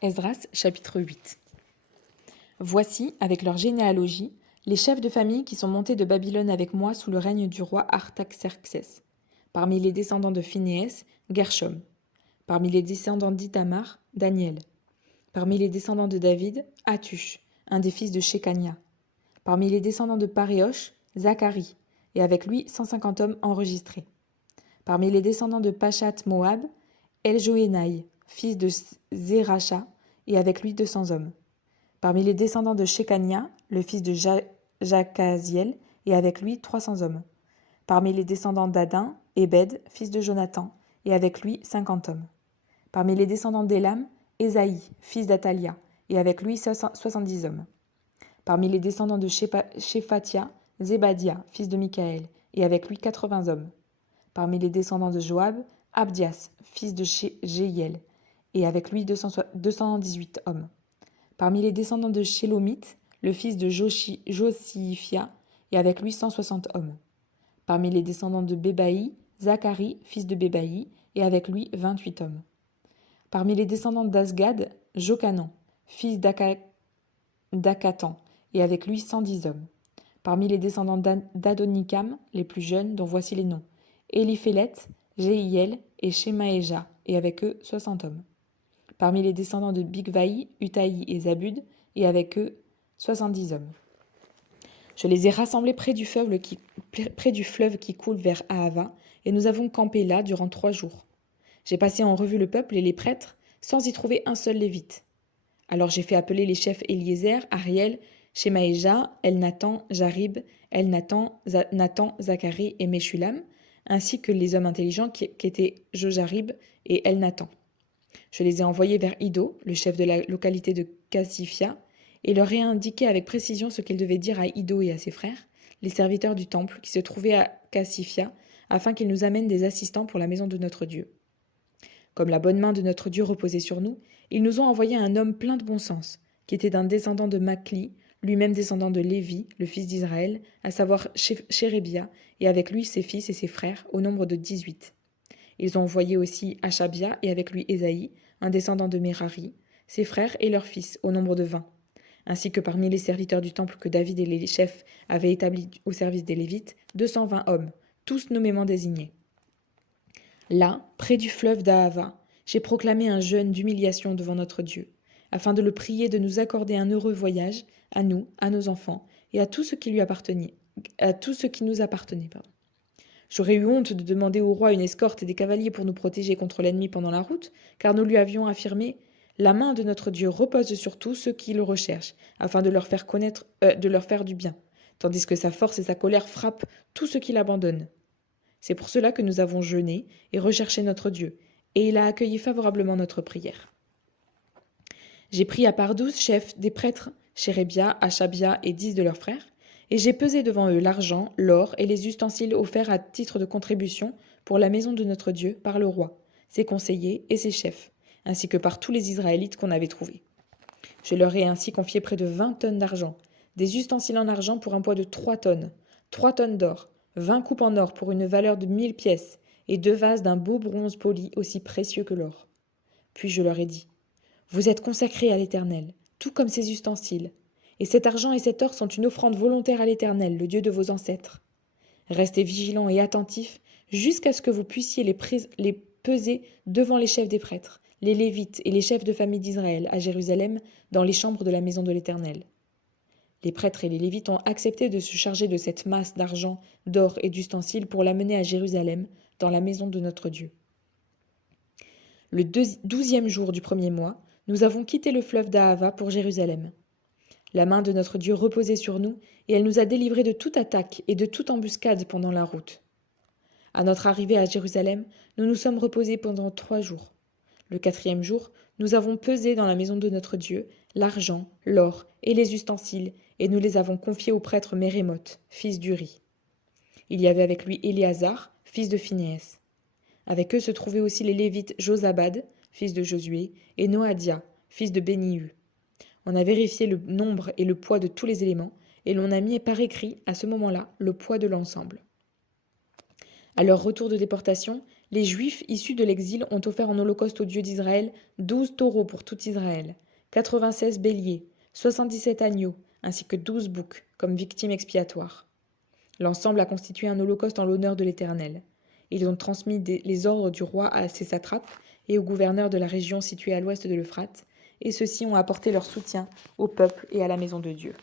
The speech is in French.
Esdras, chapitre 8. Voici, avec leur généalogie, les chefs de famille qui sont montés de Babylone avec moi sous le règne du roi Artaxerxès. Parmi les descendants de Phinehas, Gershom. Parmi les descendants d'Ithamar, Daniel. Parmi les descendants de David, Hattush, un des fils de Shekania. Parmi les descendants de Paréosh, Zacharie, et avec lui 150 hommes enregistrés. Parmi les descendants de Pachat Moab, Eljoénaï, fils de Zéracha, et avec lui 200 hommes. Parmi les descendants de Shekania, le fils de Jacaziel, et avec lui 300 hommes. Parmi les descendants d'Adin, Ebed, fils de Jonathan, et avec lui 50 hommes. Parmi les descendants d'Élam, Ésaïe, fils d'Atalia, et avec lui 70 hommes. Parmi les descendants de Shephatia, Zébadia, fils de Michaël, et avec lui 80 hommes. Parmi les descendants de Joab, Abdias, fils de Jéhiel, et avec lui 218 hommes. Parmi les descendants de Shélomith, le fils de Josiphia, et avec lui 160 hommes. Parmi les descendants de Bébaï, Zacharie, fils de Bébaï, et avec lui 28 hommes. Parmi les descendants d'Asgad, Jocanan, fils d'Akatan, et avec lui 110 hommes. Parmi les descendants d'Adonikam, les plus jeunes, dont voici les noms: Éliphélet, Jéhiel et Shemaéja, et avec eux 60 hommes. Parmi les descendants de Bigvaï, Utaï et Zabud, et avec eux 70 hommes. Je les ai rassemblés près du fleuve qui coule vers Ahava, et nous avons campé là durant 3 jours. J'ai passé en revue le peuple et les prêtres, sans y trouver un seul lévite. Alors j'ai fait appeler les chefs Éliézer, Ariel, Shemaéja, Elnathan, Jarib, Elnathan, Nathan, Zacharie et Meshulam, ainsi que les hommes intelligents qui étaient Jojarib et Elnathan. Je les ai envoyés vers Iddo, le chef de la localité de Cassifia, et leur ai indiqué avec précision ce qu'ils devaient dire à Iddo et à ses frères, les serviteurs du temple qui se trouvaient à Cassifia, afin qu'ils nous amènent des assistants pour la maison de notre Dieu. Comme la bonne main de notre Dieu reposait sur nous, ils nous ont envoyé un homme plein de bon sens, qui était d'un descendant de Machli, lui-même descendant de Lévi, le fils d'Israël, à savoir Chérébia, et avec lui ses fils et ses frères, au nombre de 18. Ils ont envoyé aussi Achabia, et avec lui Ésaïe, un descendant de Merari, ses frères et leurs fils, au nombre de 20, ainsi que parmi les serviteurs du temple que David et les chefs avaient établis au service des Lévites, 220 hommes, tous nommément désignés. Là, près du fleuve d'Ahava, j'ai proclamé un jeûne d'humiliation devant notre Dieu, afin de le prier de nous accorder un heureux voyage, à nous, à nos enfants, et à tout ce qui nous appartenait. J'aurais eu honte de demander au roi une escorte et des cavaliers pour nous protéger contre l'ennemi pendant la route, car nous lui avions affirmé: la main de notre Dieu repose sur tous ceux qui le recherchent, afin de leur faire du bien, tandis que sa force et sa colère frappent tous ceux qui l'abandonnent. C'est pour cela que nous avons jeûné et recherché notre Dieu, et il a accueilli favorablement notre prière. J'ai pris à part 12 chefs des prêtres, Chérébia, Achabia et 10 de leurs frères, et j'ai pesé devant eux l'argent, l'or et les ustensiles offerts à titre de contribution pour la maison de notre Dieu par le roi, ses conseillers et ses chefs, ainsi que par tous les Israélites qu'on avait trouvés. Je leur ai ainsi confié près de 20 tonnes d'argent, des ustensiles en argent pour un poids de 3 tonnes d'or, 20 coupes en or pour une valeur de 1000 pièces, et 2 vases d'un beau bronze poli aussi précieux que l'or. Puis je leur ai dit: vous êtes consacrés à l'Éternel, tout comme ces ustensiles, et cet argent et cet or sont une offrande volontaire à l'Éternel, le Dieu de vos ancêtres. Restez vigilants et attentifs jusqu'à ce que vous puissiez les peser devant les chefs des prêtres, les Lévites et les chefs de famille d'Israël à Jérusalem, dans les chambres de la maison de l'Éternel. Les prêtres et les Lévites ont accepté de se charger de cette masse d'argent, d'or et d'ustensiles pour l'amener à Jérusalem, dans la maison de notre Dieu. Le 12e jour du 1er mois, nous avons quitté le fleuve d'Ahava pour Jérusalem. La main de notre Dieu reposait sur nous, et elle nous a délivrés de toute attaque et de toute embuscade pendant la route. À notre arrivée à Jérusalem, nous nous sommes reposés pendant 3 jours. Le 4e jour, nous avons pesé dans la maison de notre Dieu l'argent, l'or et les ustensiles, et nous les avons confiés au prêtre Mérémoth, fils d'Uri. Il y avait avec lui Éléazar, fils de Phinehas. Avec eux se trouvaient aussi les Lévites Josabad, fils de Josué, et Noadia, fils de Bénihu. On a vérifié le nombre et le poids de tous les éléments, et l'on a mis par écrit, à ce moment-là, le poids de l'ensemble. À leur retour de déportation, Les Juifs issus de l'exil ont offert en holocauste au Dieu d'Israël 12 taureaux pour tout Israël, 96 béliers, 77 agneaux, ainsi que 12 boucs, comme victimes expiatoires. L'ensemble a constitué un holocauste en l'honneur de l'Éternel. Ils ont transmis les ordres du roi à ses satrapes et aux gouverneurs de la région située à l'ouest de l'Euphrate, et ceux-ci ont apporté leur soutien au peuple et à la maison de Dieu.